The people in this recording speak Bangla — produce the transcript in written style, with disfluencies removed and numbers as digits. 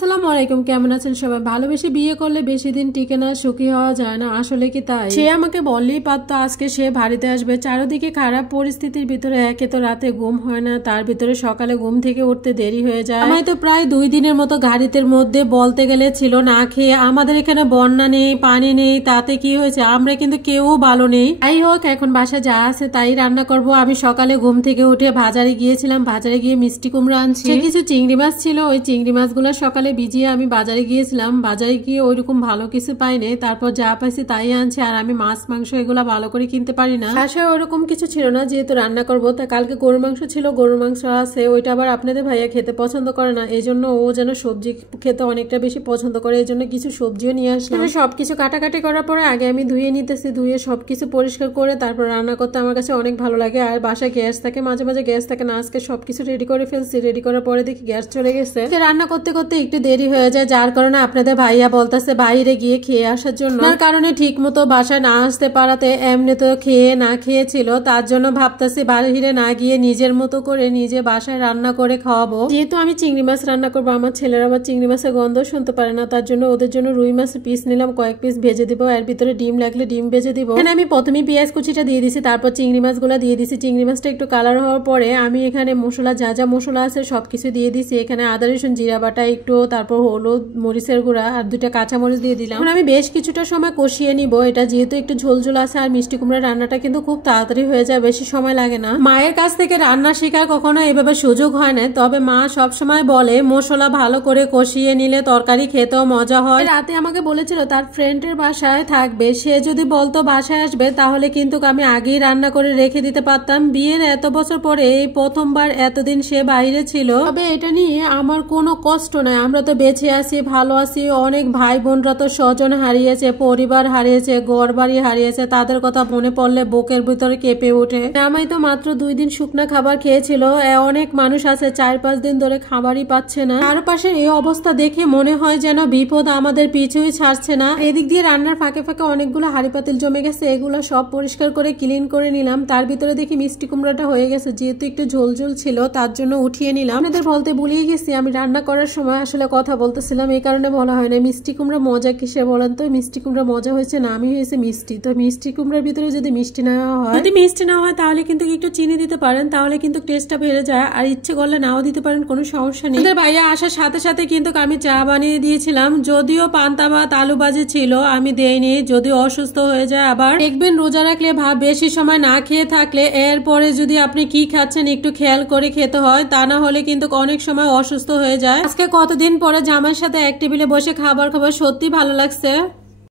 আসসালামু আলাইকুম, কেমন আছেন সবাই? ভালোবেসে বিয়ে করলে বেশি দিন টিকে না, সুখী হওয়া যায় না। আসলে কি তাই? সে আমাকে বললেই পারতো আজকে সে বাড়িতে আসবে। চারিদিকে খারাপ পরিস্থিতির ভিতরে একে তো রাতে ঘুম হয় না, তার ভিতরে সকালে ঘুম থেকে উঠতে দেরি হয়ে যায়। আমি তো প্রায় 2 দিনের মতো গাড়িতে মধ্যে বলতে গেলে ছিল না খেয়ে। আমাদের এখানে বন্যা নেই, পানি নেই, তাতে কি হয়েছে? আমরা কিন্তু কেউ ভালো নেই। যাই হোক, এখন বাসায় যা আছে তাই রান্না করব। আমি সকালে ঘুম থেকে উঠে বাজারে গিয়েছিলাম, বাজারে গিয়ে মিষ্টি কুমড়া আনছি। কিছু চিংড়ি মাছ ছিল, ওই চিংড়ি মাছগুলো সকালে ভিজিয়ে আমি বাজারে গিয়েছিলাম। বাজারে গিয়ে ওইরকম ভালো কিছু পাইনি, তারপর যা পাইছি তাই আনছি। আর আমি মাছ মাংস এগুলা ভালো করে কিনতে পারি না, বাসায় ওইরকম কিছু ছিল না যেহেতু রান্না করবো। তা কালকে গরুর মাংস ছিল, গরুর মাংস আছে, ওইটা আবার আপনাদের ভাইয়া খেতে পছন্দ করে না, এই জন্য ও যেন সবজি খেতে অনেকটা বেশি পছন্দ করে, এই জন্য কিছু সবজিও নিয়ে আসলাম। সবকিছু কাটাকাটি করার পরে আগে আমি ধুয়ে নিতেছি, ধুয়ে সবকিছু পরিষ্কার করে তারপর রান্না করতে আমার কাছে অনেক ভালো লাগে। আর বাসায় গ্যাস থাকে, মাঝে মাঝে গ্যাস থাকে না। আজকে সবকিছু রেডি করে ফেলছি, রেডি করার পরে দেখি গ্যাস চলে গেছে। রান্না করতে করতে একটু দেরি হয়ে যায়, যার কারণে আপনাদের ভাইয়া বলতেছে বাইরে গিয়ে খেয়ে আসার জন্য। তার কারণে ঠিক মতো বাসায় না আসতে পারাতে এমনি তো খেয়ে না খেয়েছিল, তার জন্য ভাবতেছি বাইরে না গিয়ে নিজের মতো করে নিজে বাসায় রান্না করে খাওয়াবো। যেহেতু আমি চিংড়ি মাছ রান্না করবো, আমার ছেলেরা আবার চিংড়ি মাছের গন্ধ শুনতে পারে না, তার জন্য ওদের জন্য রুই মাছের পিস নিলাম, কয়েক পিস ভেজে দিব। এর ভিতরে ডিম লাগলে ডিম ভেজে দিব। এখানে আমি প্রথমে পেঁয়াজ কুচিটা দিয়ে দিছি, তারপর চিংড়ি মাছগুলো দিয়ে দিছি। চিংড়ি মাছটা একটু কালার হওয়ার পরে আমি এখানে মশলা যা যা মশলা আছে সবকিছু দিয়ে দিছি। এখানে আদা রসুন জিরা বাটা একটু, তারপর হলুদ মরিচের গুঁড়া আর 2টা কাঁচামরিচ দিয়ে দিলাম। এখন আমি বেশ কিছুটা সময় কষিয়ে নিব। এটা যেহেতু একটু ঝোলঝোল আছে আর মিষ্টি কুমড়া রান্নাটা কিন্তু খুব তাড়াতাড়ি হয়ে যায়, বেশি সময় লাগে না। মায়ের কাছ থেকে রান্না শেখার কখনো এভাবে সুযোগ হয় না, তবে মা সব সময় বলে মশলা ভালো করে কষিয়ে নিলে তরকারি খেতেও মজা হয়। রাতে আমাকে বলেছিল তার ফ্রেন্ডের বাসায় থাকবে, সে যদি বলতো বাসায় আসবে তাহলে কিন্তু আমি আগেই রান্না করে রেখে দিতে পারতাম। বিয়ের এত বছর পরে এই প্রথমবার এতদিন সে বাইরে ছিল। তবে এটা নিয়ে আমার কোনো কষ্ট নাই, আমরা তো বেঁচে আছি, ভালো আছি। অনেক ভাই বোনরা তো স্বজন হারিয়েছে, পরিবার হারিয়েছে, ঘর বাড়ি হারিয়েছে, তাদের কথা মনে পড়লে বুকের ভিতরে কেঁপে ওঠে। আমি তো মাত্র 2 দিন শুকনা খাবার খেয়েছিল, অনেক মানুষ আছে 4-5 দিন ধরে খাবারই পাচ্ছে না। চারপাশের এই অবস্থা দেখে মনে হয় যেন বিপদ আমাদের পিছুই ছাড়ছে না। এদিক দিয়ে রান্নার ফাঁকে ফাঁকে অনেকগুলো হাঁড়ি পাতিল জমে গেছে, এগুলো সব পরিষ্কার করে ক্লিন করে নিলাম। তার ভিতরে দেখি মিষ্টি কুমড়াটা হয়ে গেছে, যেহেতু একটু ঝোল ঝোল ছিল তার জন্য উঠিয়ে নিলাম। আপনাদের বলতে ভুলিয়ে গেছি, আমি রান্না করার সময় আসলে কথা বলতেছিলাম, এই কারণে বলা হয় না। মিষ্টি কুমড়া মজা কিসে বলেন তো? মিষ্টি কুমড়া মজা হয়েছে না, আমি হয়েছে মিষ্টি। তো মিষ্টি কুমড়ার ভিতরে যদি মিষ্টি না হয়, যদি মিষ্টি না হয় তাহলে কিন্তু একটু চিনি দিতে পারেন, তাহলে কিন্তু টেস্টটা বেড়ে যায়। আর ইচ্ছে করলে নাও দিতে পারেন, কোনো সমস্যা নেই। আমাদের ভাইয়া আসার সাথে সাথে কিন্তু আমি চা বানিয়ে দিয়েছিলাম, যদিও পান্তা ভাত আলু ভাজি ছিল আমি দেইনি, যদিও অসুস্থ হয়ে যায়। আবার দেখবেন রোজা রাখলে ভাব বেশি সময় না খেয়ে থাকলে এরপরে যদি আপনি কি খাচ্ছেন একটু খেয়াল করে খেতে হয়, তা না হলে কিন্তু অনেক সময় অসুস্থ হয়ে যায়। আজকে কতদিন পরে জামাইয়ের সাথে এক টেবিলে বসে খাবার খাবার সত্যি ভালো লাগছে।